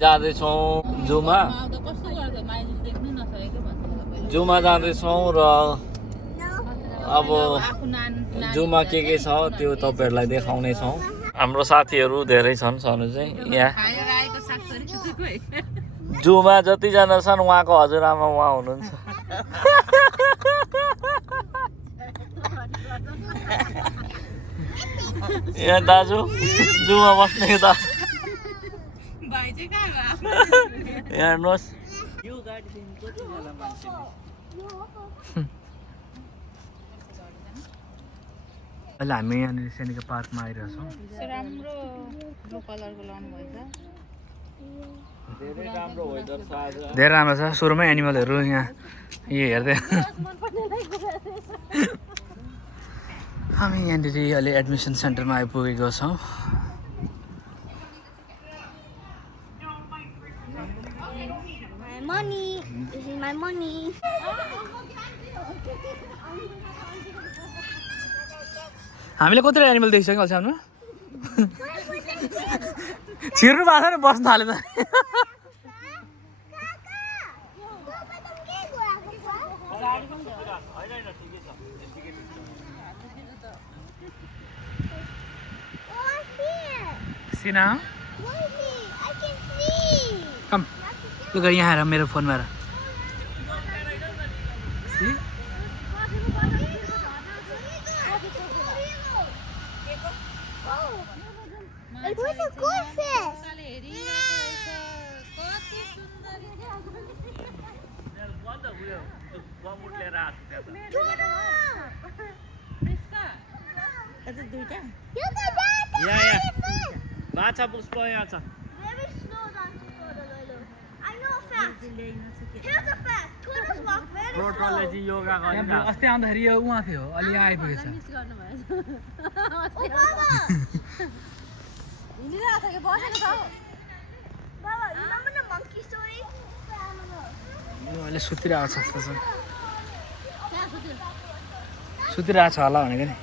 जाँदैछौँ जूमा जाँदैछौँ र अब जूमा के छ त्यो तपाईँहरूलाई देखाउने छौँ। हाम्रो साथीहरू धेरै छन् छनु चाहिँ यहाँ जूमा जतिजना छन् उहाँको हजुरआमा उहाँ हुनुहुन्छ। यहाँ दाजु जूमा बस्ने त हेर्नुहोस् यो गाडीदेखि कतिजना मान्छे अहिले हामी यहाँनिर सैनिक पार्कमा आइरहेछौँ। राम्रो ब्लू कलरको लाउनु भएछ। धेरै राम्रो वेदर छ आज। धेरै राम्रो छ। सुरुमै एनिमलहरू यहाँ हेर्दै हामी यहाँनिर अहिले एडमिसन सेन्टरमा आइपुगेको छौँ। हामीले कतिवटा एनिमल देखिसक्यौँ अहिलेसम्म। छिर्नु भएको छ नि बस्नु थाल्यो त। सिना कम लु गरी यहाँ हेर मेरो फोनमा हेर। माछा पुष्प यहाँ छ। टोटलले चाहिँ योगा गरिरहेको अस्ति आउँदाखेरि यो उहाँ थियो अलि यहाँ आइपुगेछ। अहिले सुतिरहेको छ जस्तो छ। सुतिरहेको छ होला भनेको नि।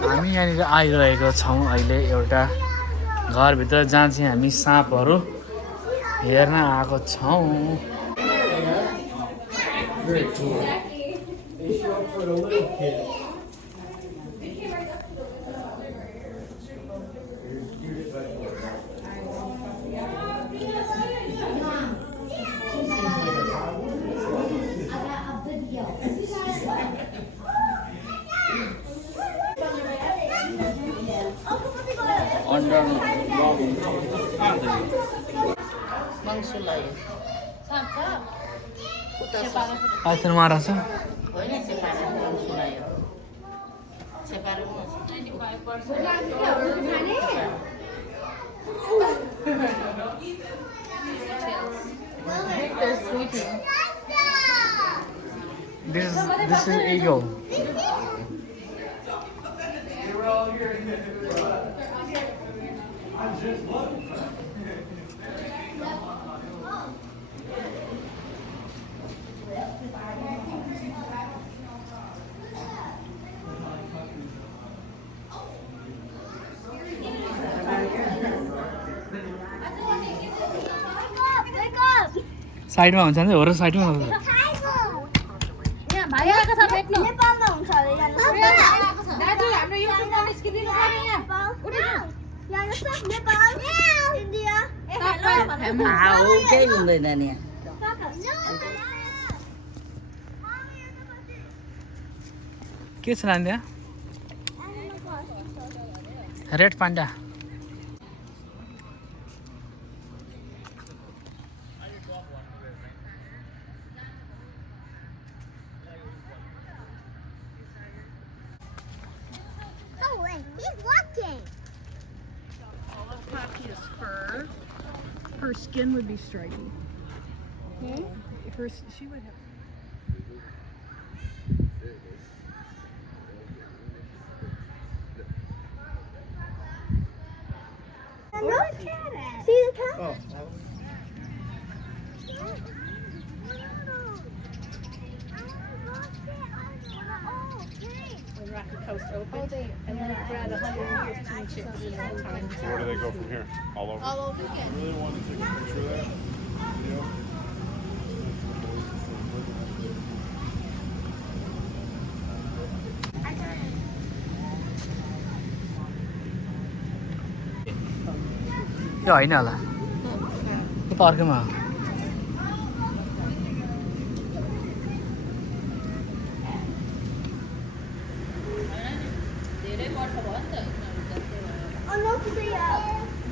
हामी यहाँनिर आइरहेको छौँ अहिले एउटा घरभित्र जहाँ चाहिँ हामी साँपहरू हेर्न आएको छौँ। आइसक्नु मारा छ। This is eagle. साइडमा हुन्छ नि हो र साइडमा हुन्छ। के छ नानी त्यहाँ? Red panda. her skin would be stripy. She would have. See the cat? Oh, Rocky Coast open, and then it bred 115 chicks. so where do they go from here? All over? All over again. Really want to take a picture of that? Video? यो होइन होला यो त अर्कैमा हो Oh no,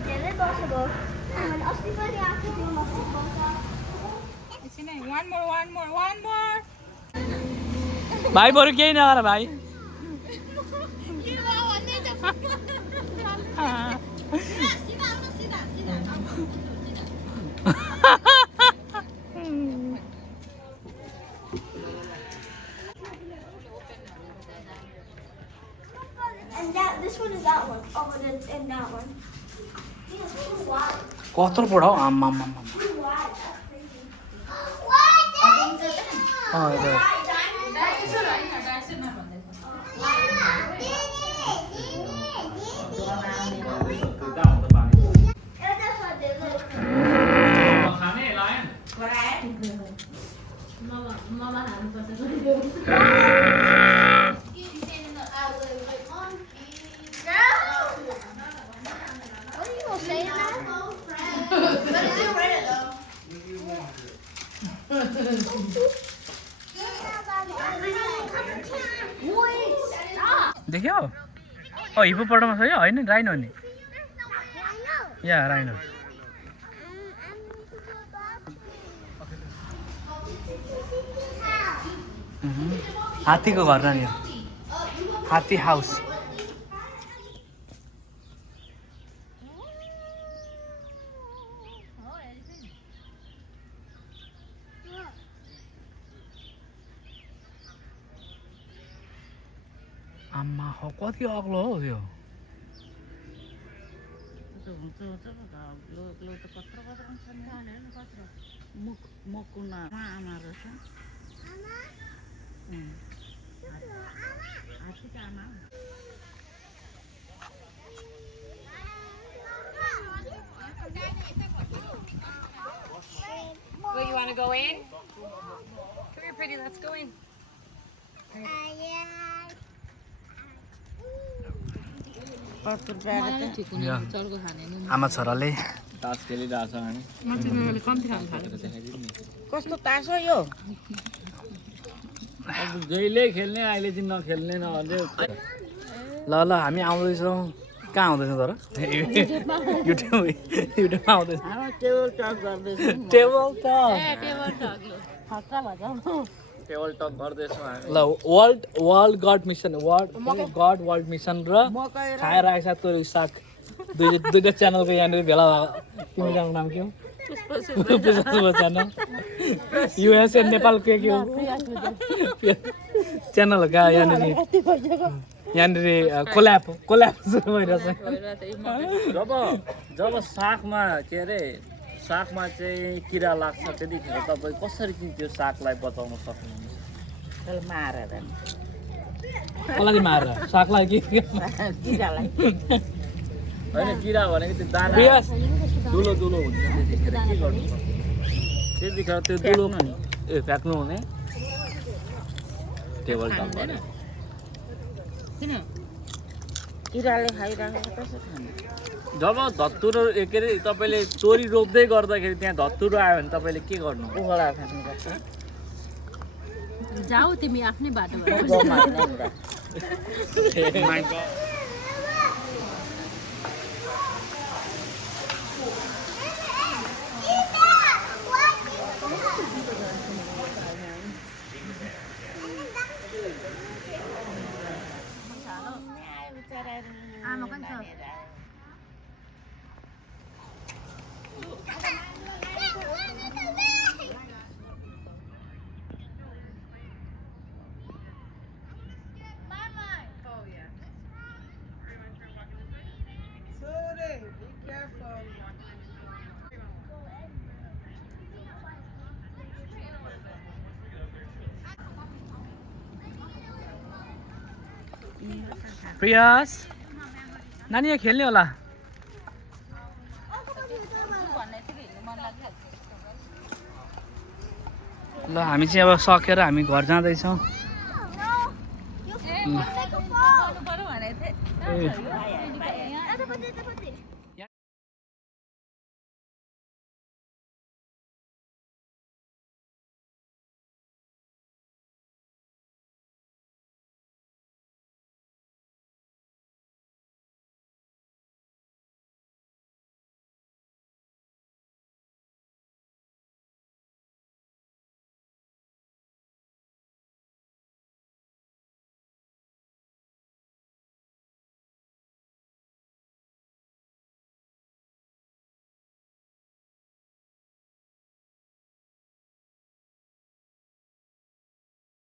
धेरै वर्ष भयो अनि अस्ति पनि आएको थियो One more. भाइ बरु केही नगर भाइ And this one is that one. Oh, and that one. Too wide. कत्रो बडा हौ आम्मा Too wide. That's what they look. What are you gonna say to that? देख्यौ ओ हिप्पोपोटामस छ यो होइन राइनो नि या राइनो हात्तीको घर नानी हो हात्ती हाउस आम्मा हो कति अग्लो हो त्यो Oh, you want to go in? Come here, pretty. Let's go in. आमा छोराले तास खेलिरहेछ हामी कस्तो तास हो यो अब जहिले खेल्ने अहिले चाहिँ नखेल्ने नभन्दै ल ल हामी आउँदैछौँ कहाँ आउँदैछौँ तर युट्युबमा आउँदैछ टेबल टक गर्दैछु टेबल टेबल टक गर्दैछौँ हामी ल वर्ल्ड गड मिसन वर्ल्ड मिसन र खाएर आएछ तोरी साग दुईटा च्यानलको यहाँनिर भेला भएको तिमीको नाम के हो पुष्पा च्यानल युएसए नेपाल के हो च्यानल हो कहाँ यहाँनिर कोल्याप सुरु भइरहेछ जब सागमा के अरे सागमा चाहिँ किरा लाग्छ त्यतिखेर तपाईँ कसरी चाहिँ त्यो सागलाई बचाउन सक्नुहुन्छ त्यसलाई मारेर कसलाई मारेर सागलाई कि किरालाई होइन किरा भनेको त्यो दाना दुलो हुन्छ त्यतिखेर के गर्नु त्यतिखेर त्यो दुलो फ्याँक्नु हुने टेबल टक भने किराले खाइरहेको कसो खाने जब धत्तुरो के अरे तपाईँले तोरी रोप्दै गर्दाखेरि त्यहाँ धत्तुरो आयो भने तपाईँले के गर्नु उगला खानु पर्छ जाऊ तिमी आफ्नै बाटोमा आमा पनि छ प्रियास नानी यहाँ खेल्ने होला ल हामी चाहिँ अब सकेर हामी घर जाँदैछौँ You can take a fall. बरु भनेको थिएँ ए Everybody,